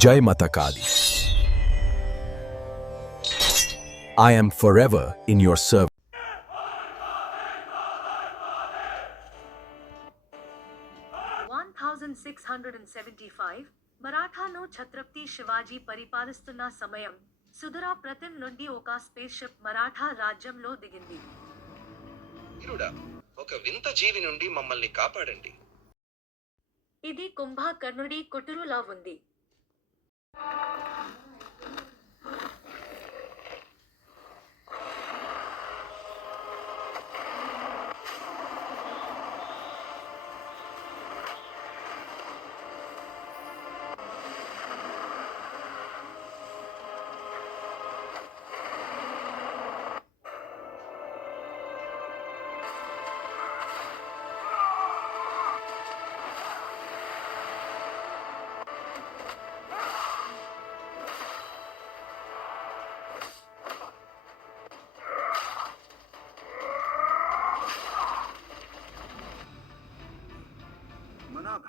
Jai Mata Kali. I am forever in your service. 1675 మరాఠాను Chhatrapati Shivaji పరిపాలిస్తున్న సమయం సుదరా ప్రతిమ్ నుండి ఒక స్పేస్ షిప్ మరాఠా రాజ్యంలో దిగింది. వీరుడా, ఒక వింత జీవి నుండి మమ్మల్ని కాపాడండి. ఇది కుంభకర్ణుడి కుటురులా ఉంది.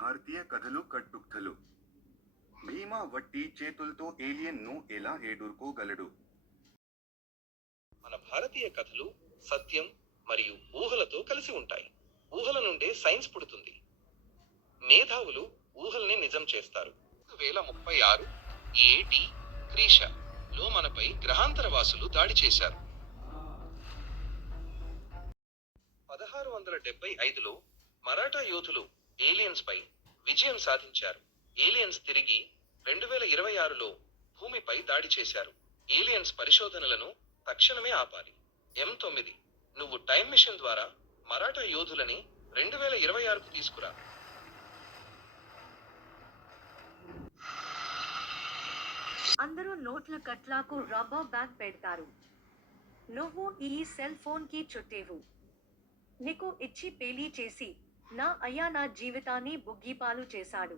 భారతీయ కథలు కట్టుకథలు. భీమా వట్టి చేతులతో ఏలియన్ ను ఎలా ఎదుర్కోగలడు? మన భారతీయ కథలు సత్యం మరియు ఊహలతో కలిసి ఉంటాయి. ఊహల నుండే సైన్స్ పుడుతుంది. మేధావులు ఊహల్ని నిజం చేస్తారు. 2036 AD క్రీషలో మనపై గ్రహాంతరవాసులు దాడి చేశారు. 1675లో మరాఠా యోధులు ఏలియన్స్ పై విజయం సాధించారు. ఏలియన్స్ తిరిగి 2026లో భూమిపై దాడి చేశారు. ఏలియన్స్ పరిశోధనలను తక్షణమే ఆపాలి. M9 నువ్వు టైం మిషన్ ద్వారా మరాఠా యోధులని 2026కు తీసుకురా. అందరూ నోట్ల కట్లాకు రబ్బర్ బ్యాండ్ పెడతారు. నువ్వు ఈ సెల్ ఫోన్ కి చుట్టేవు. నీకు ఇచ్చి పెళ్లి చేసి నా అయ్యా నా జీవితాన్ని బుగ్గిపాలు చేశాడు.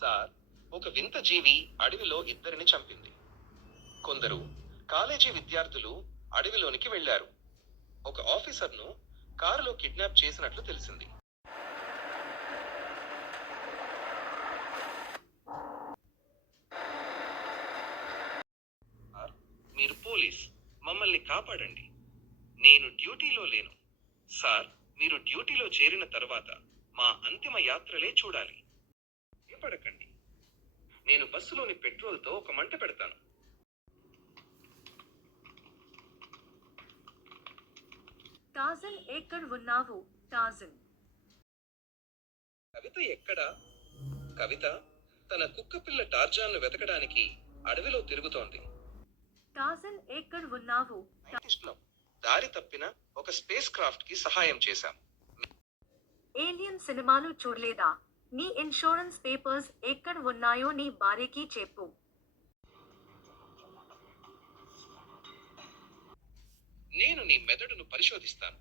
సార్, ఒక వింత జీవి అడవిలో ఇద్దరిని చంపింది. కొందరు కాలేజీ విద్యార్థులు అడవిలోనికి వెళ్లారు. ఒక ఆఫీసర్ను కారులో కిడ్నాప్ చేసినట్లు తెలిసింది. మీరు పోలీస్, మమ్మల్ని కాపాడండి. నేను డ్యూటీలో లేను. సార్, మీరు డ్యూటీలో చేరిన తర్వాత మా అంతిమ యాత్రలే చూడాలి. భయపడకండి, నేను బస్సులోని పెట్రోల్తో ఒక మంట పెడతాను. టార్జన్ ఎక్కడ ఉన్నావు? టార్జన్. కవిత ఎక్కడా? కవిత తన కుక్కపిల్ల టార్జాన్ను వెతకడానికి అడవిలో తిరుగుతోంది. టార్జన్ ఎక్కడ ఉన్నావు? దారి తప్పిన ఒక స్పేస్ క్రాఫ్ట్ కి సహాయం చేశాం. ఏలియన్ సినిమాలు చూడలేదా? నీ ఇన్సూరెన్స్ పేపర్స్ ఎక్కడ ఉన్నాయో నీ భార్యకి చెప్పు. నేను నీ మెదడును పరిశోధిస్తాను.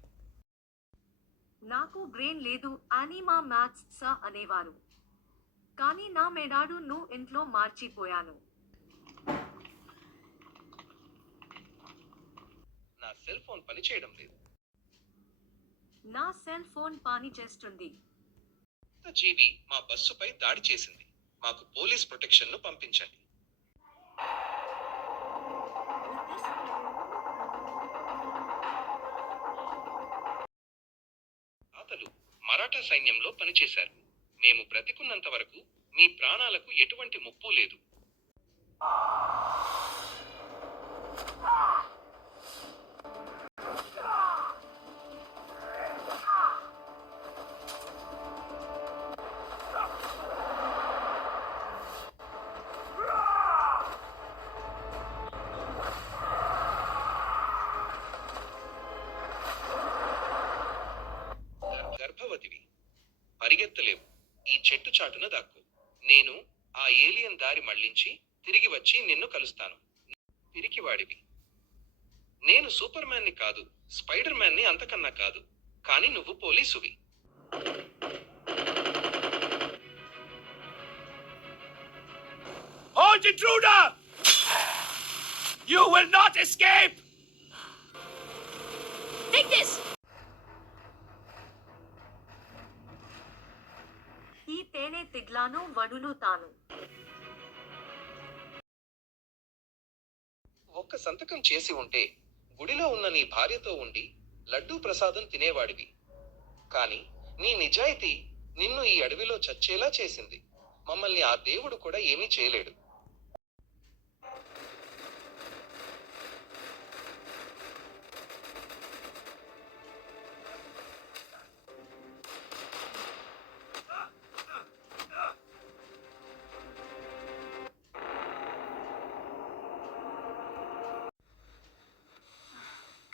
నాకు బ్రెయిన్ లేదు అని మా మ్యాథ్స్ సా అనేవారు. కానీ నా మెడాడు నువ్వు ఇంట్లో మార్చిపోయాను. నా సెల్ ఫోన్ పనిచేయడం లేదు. నా సెల్ ఫోన్ పని చేస్తుంది. జీవి మా బస్సుపై దాడి చేసింది. మాకు పోలీస్ ప్రొటెక్షన్ ను పంపించండి. తాతలు మరాఠా సైన్యంలో పనిచేశారు. మేము బ్రతికున్నంత వరకు మీ ప్రాణాలకు ఎటువంటి ముప్పు లేదు. గర్భవతివి, పరిగెత్తలేవు. ఈ చెట్టు చాటున దాక్కు. నేను ఆ ఏలియన్ దారి మళ్లించి తిరిగి వచ్చి నిన్ను కలుస్తాను. పిరికివాడివి. నేను సూపర్ మ్యాన్ ని కాదు, స్పైడర్ మ్యాన్ ని అంతకన్నా కాదు. కానీ నువ్వు పోలీసువి. Hold intruder! You will not escape! Take this! తేనె తిగ్లాను వడులుతాను. ఒక్క సంతకం చేసి ఉంటే గుడిలో ఉన్న నీ భార్యతో ఉండి లడ్డూ ప్రసాదం తినేవాడివి. కాని నీ నిజాయితీ నిన్ను ఈ అడవిలో చచ్చేలా చేసింది. మమ్మల్ని ఆ దేవుడు కూడా ఏమీ చేయలేడు.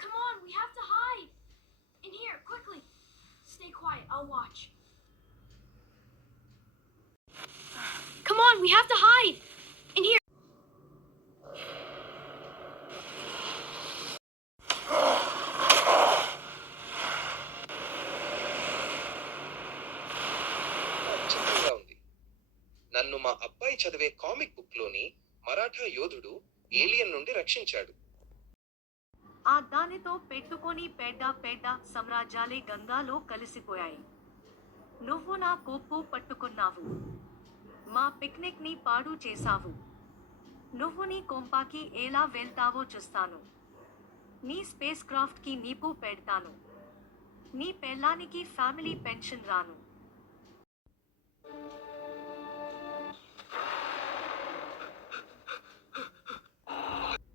Come on, we have to hide! In here, quickly! Stay quiet, I'll watch. Come on, we have to hide! In here! చిత్రంగా ఉంది. నన్ను మా అబ్బాయి చదివే కామిక్ బుక్ లోని మరాఠా యోధుడు ఏలియన్ నుండి రక్షించాడు. ఆ దానితో పెట్టుకొని పెద్ద పెద్ద సామ్రాజ్యాలే గంగాలో కలిసిపోయాయి. నువ్వు నా కోపు పట్టుకున్నావు. మా పిక్నిక్ ని పాడు చేశావు. నువ్వు నీ కొంపాకి ఎలా వెళ్తావో చూస్తాను. నీ స్పేస్ క్రాఫ్ట్ కి నిప్పు పెడతాను. నీ పెళ్ళానికి ఫ్యామిలీ పెన్షన్ రాను.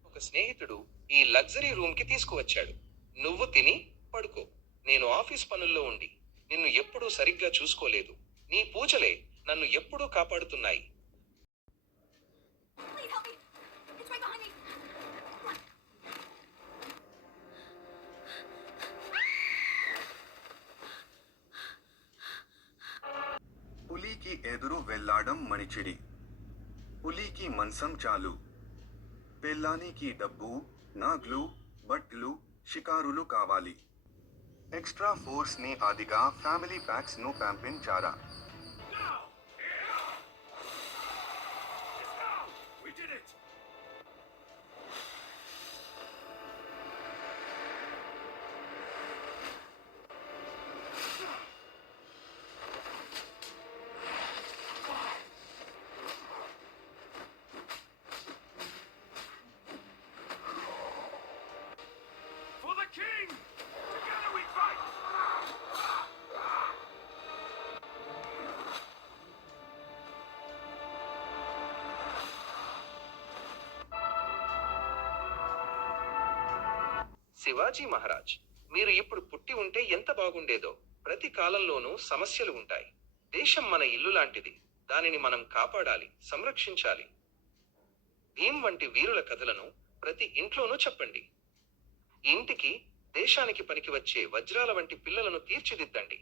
ఒక స్నేహితుడు ఈ లగ్జరీ రూమ్ కి తీసుకువచ్చాడు. నువ్వు తిని పడుకో. నేను ఆఫీస్ పనుల్లో ఉండి నిన్ను ఎప్పుడూ సరిగ్గా చూసుకోలేదు. నీ పూజలే నన్ను ఎప్పుడూ కాపాడుతున్నాయి. Please help me! It's right behind me! పులికి ఎదురు వెళ్లాడం మణిచిడి. పులికి మంచం చాలు. పెళ్ళానికి డబ్బు, నాగ్లు, బట్లు, షికారులు కావాలి. ఎక్స్ట్రా ఫోర్స్ ని అదిగా ఫ్యామిలీ ప్యాక్స్ ను పంపించారా? We did it! For the king! Together we fight! Shivaji Maharaj, మీరు ఇప్పుడు పుట్టి ఉంటే ఎంత బాగుండేదో. ప్రతి కాలంలోనూ సమస్యలు ఉంటాయి. దేశం మన ఇల్లు లాంటిది. దానిని మనం కాపాడాలి, సంరక్షించాలి. భీమ్ వంటి వీరుల కథలను ప్రతి ఇంట్లోనూ చెప్పండి. ఇంటికి, దేశానికి పనికి వచ్చే వజ్రాల వంటి పిల్లలను తీర్చిదిద్దండి.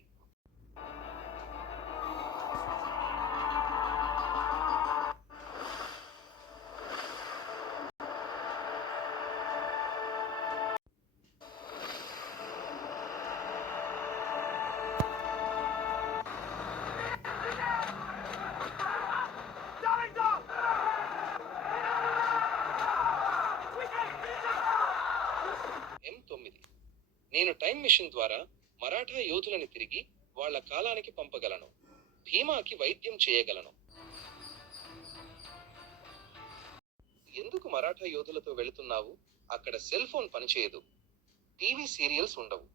M9. నేను టైం మిషన్ ద్వారా మరాఠా యోధులని తిరిగి వాళ్ళ కాలానికి పంపగలను. భీమాకి వైద్యం చేయగలను. ఎందుకు మరాఠా యోధులతో వెళుతున్నావు? అక్కడ సెల్ ఫోన్ పనిచేయదు. టీవీ సీరియల్స్ ఉండవు.